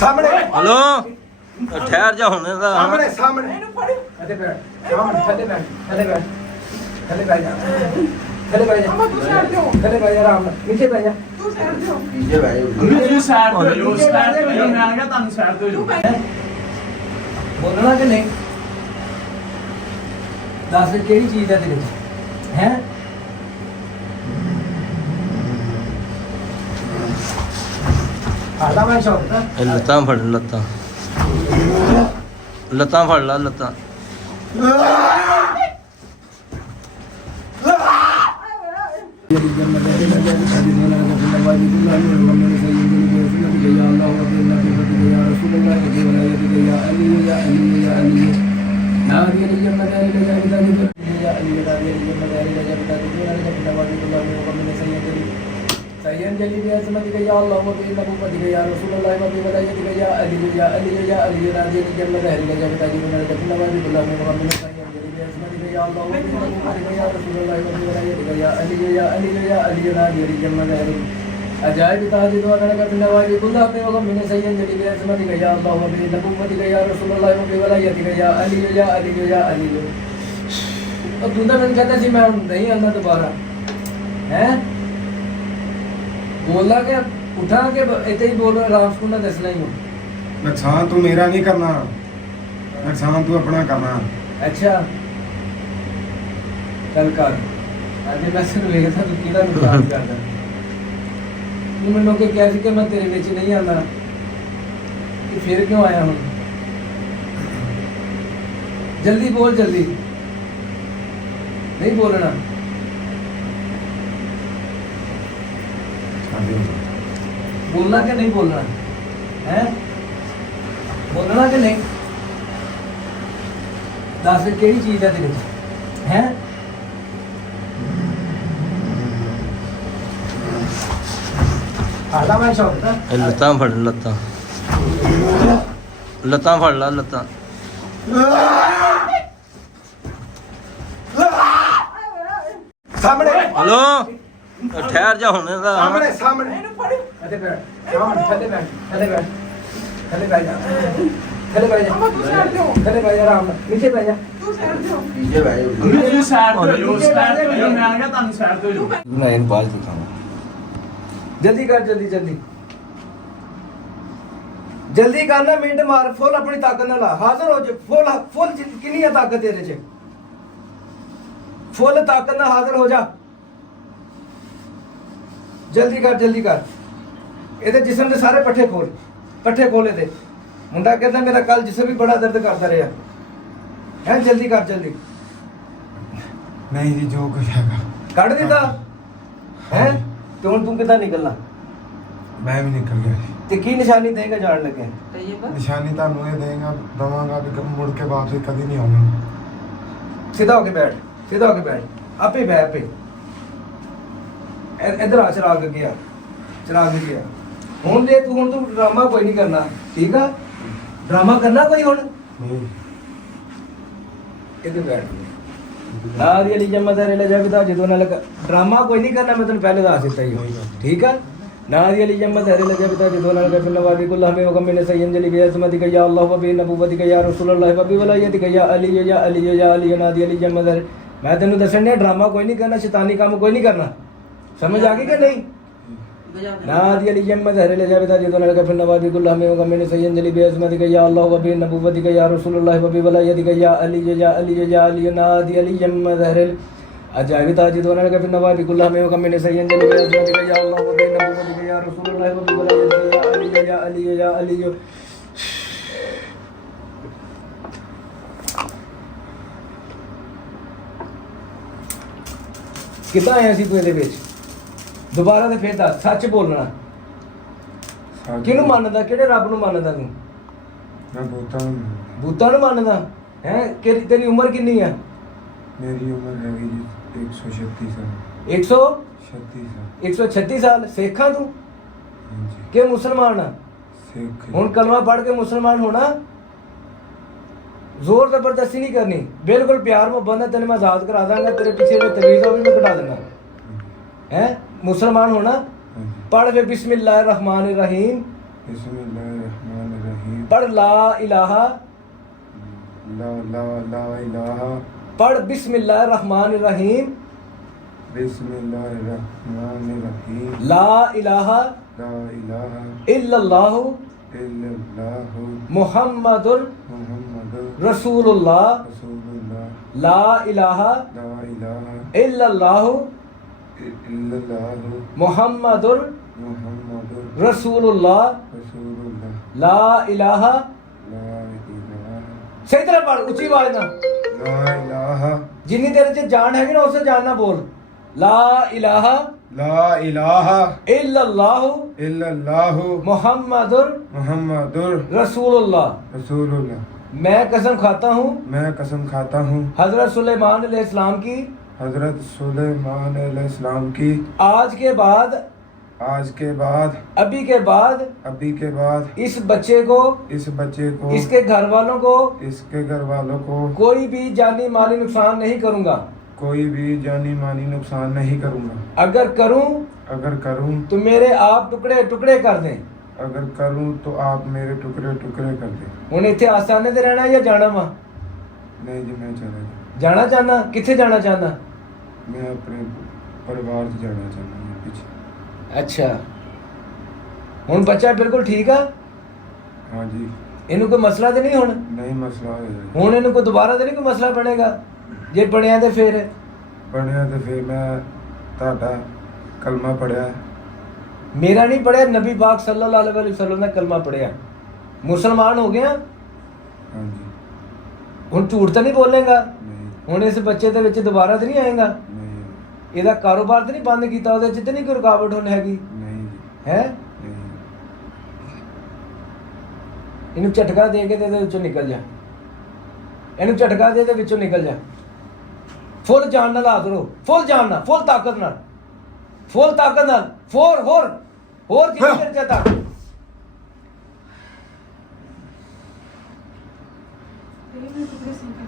ਸਾਹਮਣੇ ਹਲੋ ਠਹਿਰ ਜਾ ਹੁਣ ਦਾ ਸਾਹਮਣੇ ਸਾਹਮਣੇ ਥੱਲੇ ਬੈਠ ਸਾਹਮਣੇ ਥੱਲੇ ਬੈਠ ਥੱਲੇ ਬੈਠ ਥੱਲੇ ਬੈਠ ਜਾ ਥੱਲੇ ਬੈਠ ਜਾ ਤੂੰ ਸਾਈਡ ਤੇ ਹੋ ਥੱਲੇ ਬੈਠ ਜਾ ਆਰਾਮ ਨਾਲ ਨੀਚੇ ਬੈਠ ਜਾ ਤੂੰ ਸਾਈਡ ਤੇ ਹੋ ਤੁਸੀਂ ਸਾਈਡ ਤੇ ਹੋ ਸਾਈਡ ਤੇ ਹੋ ਮੈਂ ਕਿਹਾ ਤੁਹਾਨੂੰ ਸਾਈਡ ਤੇ ਹੋ ਬੋਲਣਾ ਕਿ ਨਹੀਂ ਦੱਸ ਕਿਹੜੀ ਚੀਜ਼ ਹੈ ਤੇਰੇ ਚ ਹੈ ਆਦਾ ਮੈਂ ਸ਼ੌਕ ਨਾ ਇਹ ਲੱਤਾਂ ਫੜ ਲੱਤਾਂ ਲੱਤਾਂ ਫੜ ਲਾ ਲੱਤਾਂ Sayyan jadi dia semati ya Allah wa bi nabu padi ya Rasulullah wa bi walayati ya Ali ya Ali ya Ali ya Ali ya jannah hari ya jannah taji min al-jannah wa bi Allah wa min sayyan jadi dia semati ya Allah wa bi nabu padi ya Rasulullah wa bi walayati ya Ali ya Ali ya Ali ya Ali ya jannah hari ajaib taji wa min al-jannah wa bi Allah wa min sayyan jadi dia semati ya Allah wa bi nabu padi ya Rasulullah wa bi walayati ya Ali ya Ali ya Ali अब दूसरा दिन कहता जी मैं नहीं आना दोबारा हैं बोला के उठा के इतने ही बोल रहा राम को ना दसना ही हो नुकसान तू मेरा नहीं करना नुकसान तू अपना करना अच्छा कल कर आज मैं सिर्फ लेगा था तू किधर नुकसान करता तू मैंने के कह कि मैं तेरे बीच नहीं आना कि फिर क्यों आया हूँ जल्दी बोल जल्दी नहीं बोलना बोलना कि नहीं बोलना है बोलना कि नहीं दस केड़ी चीज है तेरे हैं आला मैं शौक ना ਇਹ ਲੱਤਾਂ ਫੜ ਲੱਤਾਂ ਲੱਤਾਂ ਫੜ ਲਾ ਲੱਤਾਂ सामने ਹਲੋ ਠਹਿਰ ਜਾ ਹੁਣ ਦਾ सामने सामने ਇਹਨੂੰ ਫੜ थले बैठ सामने थले बैठ थले बैठ थले बैठ जा थले बैठ जा ਤੂੰ ਸਾਈਡ ਤੇ ਹੋ थले बैठ जा आराम ਨਾਲ नीचे बैठ जा ਤੂੰ ਸਾਈਡ ਤੇ ਹੋ ਤੁਸੀਂ ਸਾਈਡ ਤੇ ਹੋ ਸਾਈਡ ਤੇ ਹੋ ਮੈਂ ਕਿਹਾ ਤੁਹਾਨੂੰ ਸਾਈਡ ਤੇ ਹੋ ਮੈਂ ਇਹਨੂੰ ਬਾਅਦ ਦਿਖਾਵਾਂ जल्दी कर जल्दी जल्दी जल्दी करना मिनट मार फुल अपनी ताकत ना ला हाजिर हो जा फुल फुल कितनी है ताकत तेरे च फुल ताकत ना हाजिर हो जा जल्दी कर ਇਹਦੇ ਜਿਸਮ ਦੇ ਸਾਰੇ ਪੱਠੇ ਖੋਲ ਇਹਦੇ ਮੁੰਡਾ ਕਹਿੰਦਾ ਮੇਰਾ ਕੱਲ ਜਿਸਮ ਵੀ ਬੜਾ ਦਰਦ ਕਰਦਾ ਰਿਹਾ ਹੈ ਜਲਦੀ ਕਰ ਜਲਦੀ नहीं जी जो कुछ हैगा ਕੱਢ ਦਿੱਤਾ ਹੈ ਤੇ ਹੁਣ ਤੂੰ ਕਿੱਦਾਂ ਨਿਕਲਣਾ मैं भी निकल गया जी ਤੇ ਕੀ ਨਿਸ਼ਾਨੀ ਦੇਗਾ ਜਾਣ ਲੱਗੇ निशानी ਤੁਹਾਨੂੰ ਇਹ ਦੇਗਾ ਦਵਾਂਗਾ ਵੀ ਮੁੜ ਕੇ ਵਾਪਸ ਕਦੀ ਨਹੀਂ ਆਉਣਾ सीधा होके बैठ आपे बैठ पे इधर आ चिराग गया हुन दे तू ड्रामा कोई नहीं करना ठीक है ड्रामा करना कोई हुन नहीं इधर बैठ नारी अली जम्मा दे ले जाविदा जदों ना लगा ड्रामा कोई नहीं करना मैं तेन पहले दस दिता ही ठीक है नारी अली जम्मा दे ले जाविदा जदों ना लगा फिर नवाबी कुल हमें वकम में सय्यन जली बिया समति का या अल्लाह व बि नबुवति का या रसूलुल्लाह व बि वलायति का या अली या अली नारी अली जम्मा दे मैं तेन दसन ने ड्रामा कोई नहीं करना शैतानी काम कोई नहीं करना समझ आ गई कि नहीं नादी अली जम्मा दे ले जाविदा जदों ना लगा फिर नवाबी कुल हमें वकम में सय्यन जली बिया समति का या अल्लाह व बि नबुवति का या रसूलुल्लाह व बि वलायति का या अली नादी अली जम्मा दे अजाबी ताजी दोनों ने फिर नवाबी कुल्ला में वकम में सय्यन जली बिया या अल्लाह व बि नबुवति का या रसूलुल्लाह व बि वलायति का या अली कितना आया सी तू ਇਹਦੇ ਵਿੱਚ ਦੁਬਾਰਾ ਤੇ ਫੇਰ ਦੱਸ ਸੱਚ ਬੋਲਣਾ ਕਿਹਨੂੰ ਮੰਨਦਾ ਕਿਹੜੇ ਰੱਬ ਨੂੰ ਮੰਨਦਾ ਤੂੰ मैं बोलता हूँ ਬੂਤਾਂ ਨੂੰ ਮੰਨਦਾ ਹੈ ਤੇਰੀ ਉਮਰ ਕਿੰਨੀ ਆ मेरी उम्र है जी 136 साल 136 36 साल ਸਾਲ ਸਿੱਖਾਂ ਤੂੰ हाँ जी ਕਿ ਮੁਸਲਮਾਨ ਆ सिख ਹੁਣ ਕਲਮਾ ਪੜ੍ਹ ਕੇ ਮੁਸਲਮਾਨ ਹੋਣਾ ਜ਼ੋਰ ਜ਼ਬਰਦਸਤੀ ਨਹੀਂ ਕਰਨੀ ਬਿਲਕੁਲ ਪਿਆਰ ਮੁਹੱਬਤ ਨਾਲ ਤੈਨੂੰ ਮੈਂ ਆਜ਼ਾਦ ਕਰਾ ਦਾਂਗਾ ਤੇਰੇ ਪਿੱਛੇ ਜੋ ਤਵੀਜ਼ ਉਹ ਵੀ ਮੈਂ ਕਟਾ ਦੇਣਾ ਹੈ मुसलमान होना हाँ जी पढ़ वे बिस्मिल्लाहिर्रहमानिर्रहीम बिस्मिल्लाहिर्रहमानिर्रहीम पढ़ ला इलाहा, ला ला ला इलाहा, पढ़ बिस्मिल्लाहिर रहमानिर रहीम, बिस्मिल्लाहिर्रहमानिर्रहीम, ला इलाहा ला इलाहा इल्लल्लाहु इल्लल्लाहु मुहम्मदुर मुहम्मदुर रसूलुल्लाह, रसूलुल्लाह, ला इलाहा ला इलाहा इल्लल्लाहु इल्लल्लाहु मुहम्मदुर मुहम्मदुर रसूलुल्लाह, रसूलुल्लाह, ला इलाहा। ला इलाहा सही तरह पढ़, ऊंची आवाज ना, ला इलाहा जिन्नी तेरे च जान हैगी ना उसे जान ना बोल। ला इलाहा ला इलाहा इल्लल्लाहु इल्लल्लाहु मुहम्मदुर मुहम्मदुर रसूलुल्लाह। रसूलुल्लाह। मैं कसम खाता हूँ मैं कसम खाता हूँ हजरत सुलेमान अलैहिस्सलाम की हजरत सुलेमान अलैहिस्सलाम की आज के बाद आज के बाद अभी के बाद अभी के बाद इस बच्चे को, इस बच्चे को इसके घर वालों को इसके घर वालों को कोई भी जानी माली नुकसान नहीं करूंगा। कोई भी जानी मानी नुकसान नहीं करूंगा। अगर करूं अगर करूं तो मेरे आप टुकड़े टुकड़े कर दें। अगर करूं तो आप मेरे टुकड़े टुकड़े कर दें। ਹੁਣ ਇੱਥੇ ਆਸਾਨੇ ਤੇ ਰਹਿਣਾ ਜਾਂ ਜਾਣਾ ਵਾ? नहीं जी मैं चला ਜਾਣਾ ਚਾਹਨਾ? ਕਿੱਥੇ ਜਾਣਾ ਚਾਹਨਾ? मैं अपने परिवार से जाना चाहता हूँ पीछे। ਅੱਛਾ, ਹੁਣ ਬੱਚਾ ਬਿਲਕੁਲ ਠੀਕ ਆ? हाँ जी ਇਹਨੂੰ ਕੋਈ ਮਸਲਾ ਤੇ ਨਹੀਂ ਹੁਣ? नहीं मसला होएगा। ਹੁਣ ਇਹਨੂੰ ਕੋਈ ਦੁਬਾਰਾ ਤੇ ਨਹੀਂ ਕੋਈ ਮਸਲਾ ਬਣੇਗਾ? ਜੇ ਬਣਿਆ ਤੇ ਫਿਰ पढ़िया तो फिर मैं ਤੁਹਾਡਾ कलमा पढ़िया ਮੇਰਾ ਨਹੀਂ ਪੜਿਆ, ਨਬੀ ਪਾਕ ਸੱਲੱਲਾਹੁ ਅਲੈहि ਵਸੱਲਮ ਦਾ ਕਲਮਾ ਪੜਿਆ, ਮੁਸਲਮਾਨ ਹੋ ਗਿਆ। हाँ जी ਹੁਣ ਝੂਠ ਤਾਂ ਨਹੀਂ ਬੋਲੇਗਾ? नहीं ਹੁਣ ਇਸ ਬੱਚੇ ਦੇ ਵਿੱਚ ਦੁਬਾਰਾ ਤੇ ਨਹੀਂ ਆਏਗਾ? नहीं ਇਹਦਾ ਕਾਰੋਬਾਰ ਤੇ ਨਹੀਂ ਬੰਦ ਕੀਤਾ? ਉਹਦੇ ਚ ਤੇ ਨਹੀਂ ਕੋਈ ਰੁਕਾਵਟ ਹੁਣ ਹੈਗੀ नहीं ਹੈ? नहीं ਇਹਨੂੰ ਝਟਕਾ ਦੇ ਕੇ ਤੇ ਇਹਦੇ ਵਿੱਚੋਂ ਨਿਕਲ ਜਾ, ਇਹਨੂੰ ਝਟਕਾ ਦੇ ਦੇ ਵਿੱਚੋਂ ਨਿਕਲ ਜਾ। ਫੁੱਲ ਜਾਨ ਨਾਲ ਹੱਥ ਰੋ, ਫੁੱਲ ਜਾਨ ਨਾਲ, ਫੁੱਲ ਤਾਕਤ ਨਾਲ, ਫੁੱਲ ਤਾਕਤ ਨਾਲ, ਹੋਰ ਜਿੰਨੀ ਦੇਰ ਚ ਤਾਕਤ। तेरे में टुकड़े से निकल।